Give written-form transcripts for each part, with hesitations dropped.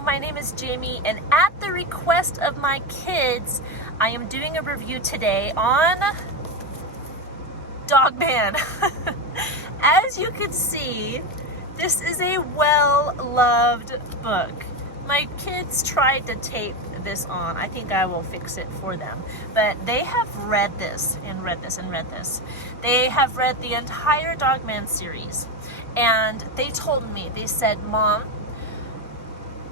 Hello, my name is Jamie, and at the request of my kids, I am doing a review today on Dogman. As you can see, this is a well-loved book. My kids tried to tape this on. I think I will fix it for them. But they have read this and read this and read this. They have read the entire Dogman series. And they told me, they said, Mom,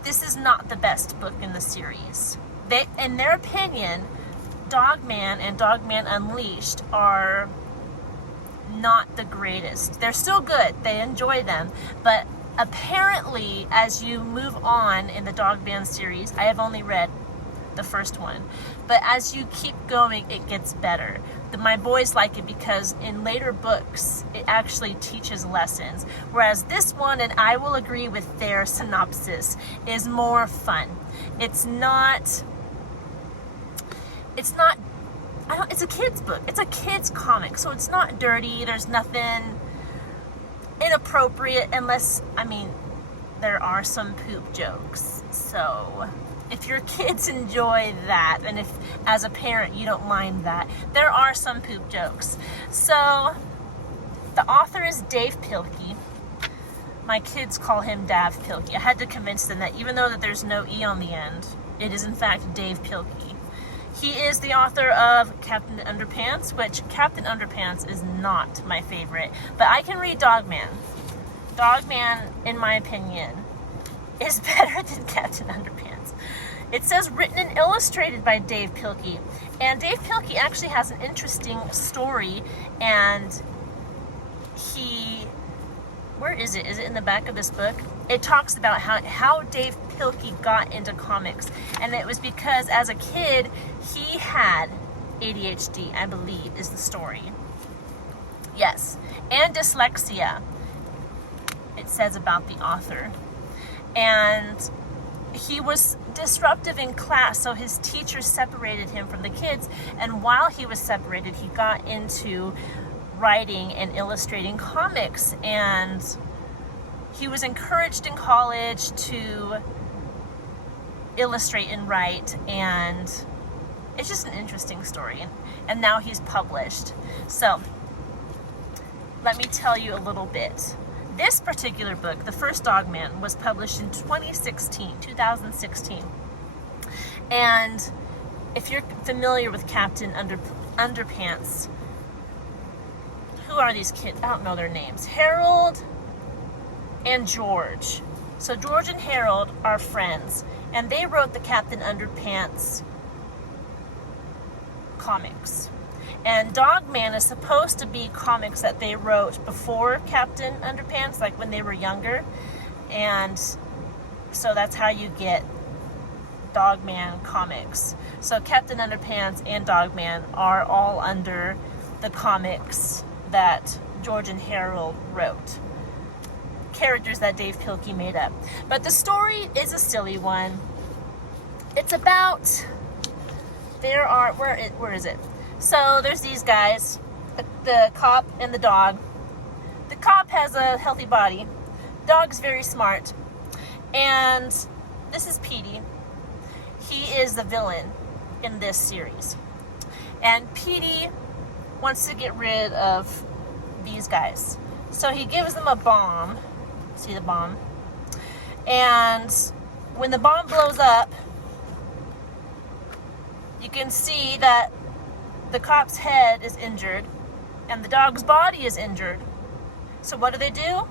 this is not the best book in the series. In their opinion, Dogman and Dogman Unleashed are not the greatest. They're still good. They enjoy them. But apparently, as you move on in the Dogman series, I have only read the first one, but as you keep going, it gets better. My boys like it because in later books, it actually teaches lessons. Whereas this one, and I will agree with their synopsis, is more fun. It's a kid's book. It's a kid's comic, so it's not dirty. There's nothing inappropriate unless, there are some poop jokes. So if your kids enjoy that, and if as a parent you don't mind that, there are some poop jokes. So the author is Dave Pilkey. My kids call him Dav Pilkey. I had to convince them that even though that there's no E on the end, it is in fact Dave Pilkey. He is the author of Captain Underpants, which Captain Underpants is not my favorite, but I can read Dogman. Dogman, in my opinion, is better than Captain Underpants. It says written and illustrated by Dave Pilkey. And Dave Pilkey actually has an interesting story, and where is it? Is it in the back of this book? It talks about how Dave Pilkey got into comics. And it was because as a kid, he had ADHD, I believe, is the story. Yes, and dyslexia, it says about the author. And he was disruptive in class, so his teacher separated him from the kids, and while he was separated, he got into writing and illustrating comics, and he was encouraged in college to illustrate and write, and it's just an interesting story, and now he's published. So let me tell you a little bit. This particular book, the first Dogman, was published in 2016. And if you're familiar with Captain Underpants, who are these kids? I don't know their names. Harold and George. So George and Harold are friends, and they wrote the Captain Underpants comics. And Dogman is supposed to be comics that they wrote before Captain Underpants, like when they were younger. And so that's how you get Dogman comics. So Captain Underpants and Dogman are all under the comics that George and Harold wrote. Characters that Dave Pilkey made up. But the story is a silly one. It's about, where is it? So there's these guys, the cop and the dog. The cop has a healthy body. Dog's very smart. And this is Petey. He is the villain in this series. And Petey wants to get rid of these guys. So he gives them a bomb. See the bomb? And when the bomb blows up, you can see that the cop's head is injured and the dog's body is injured. So what do?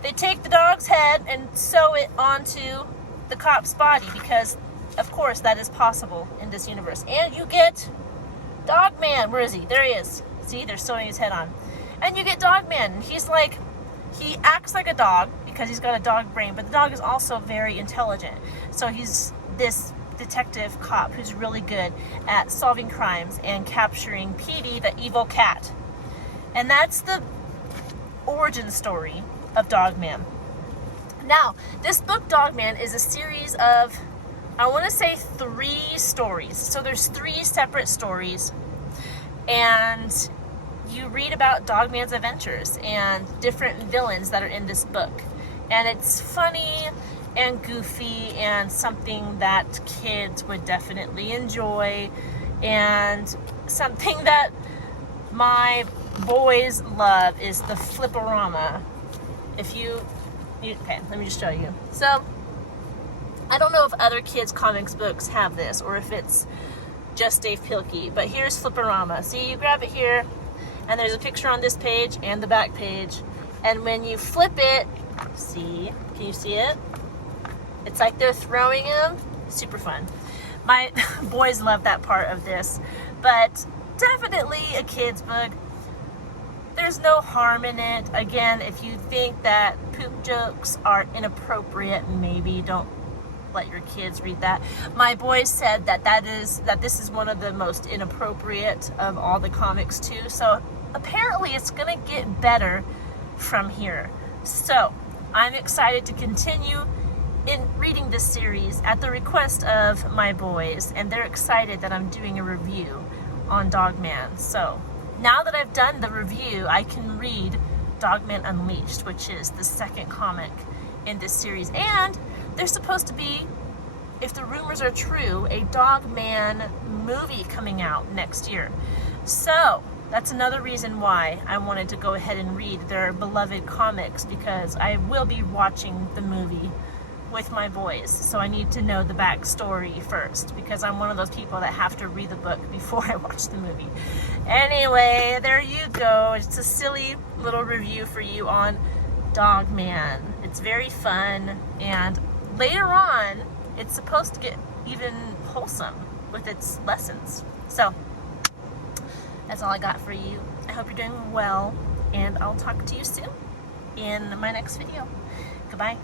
They take the dog's head and sew it onto the cop's body because, of course, that is possible in this universe. And you get Dogman. Where is he? There he is. See, they're sewing his head on. And you get Dogman. He acts like a dog because he's got a dog brain, but the dog is also very intelligent. So he's this detective cop who's really good at solving crimes and capturing Petey, the evil cat. And that's the origin story of Dogman. Now, this book, Dogman, is a series of, I want to say 3 stories. So there's 3 separate stories, and you read about Dogman's adventures and different villains that are in this book. And it's funny, and goofy and something that kids would definitely enjoy, and something that my boys love is the Flipperama. Okay, let me just show you. So, I don't know if other kids' comics books have this or if it's just Dave Pilkey, but here's Flipperama. See, you grab it here, and there's a picture on this page and the back page, and when you flip it, see, can you see it? It's like they're throwing them. Super fun. My boys love that part of this, but definitely a kid's book. There's no harm in it. Again, if you think that poop jokes are inappropriate, maybe don't let your kids read that. My boys said that this is one of the most inappropriate of all the comics too. So apparently it's gonna get better from here. So I'm excited to continue in reading this series at the request of my boys, and they're excited that I'm doing a review on Dogman. So now that I've done the review, I can read Dogman Unleashed, which is the second comic in this series. And there's supposed to be, if the rumors are true, a Dogman movie coming out next year. So that's another reason why I wanted to go ahead and read their beloved comics, because I will be watching the movie with my boys. So I need to know the backstory first, because I'm one of those people that have to read the book before I watch the movie. Anyway, there you go. It's a silly little review for you on Dogman. It's very fun, and later on it's supposed to get even wholesome with its lessons. So that's all I got for you. I hope you're doing well, and I'll talk to you soon in my next video. Goodbye.